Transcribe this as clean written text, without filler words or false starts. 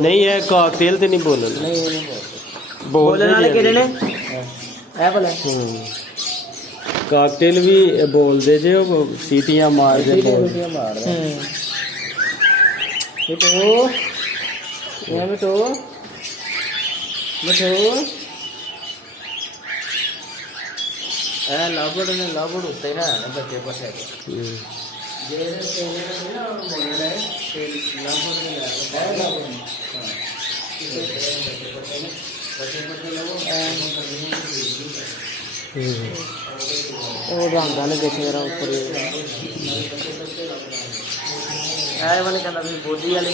नहीं है कॉकटेल तो नहीं बोलना नहीं बोलने वाले किहड़े ने एप्पल काकटेल भी बोलते जे सीटियां मारते मिठू मिठू मिठू लाबड़ ने लाबड़ होते ना बच्चे पठे रंग ने देखे जरा ऊपर वाले कहना बोली वाले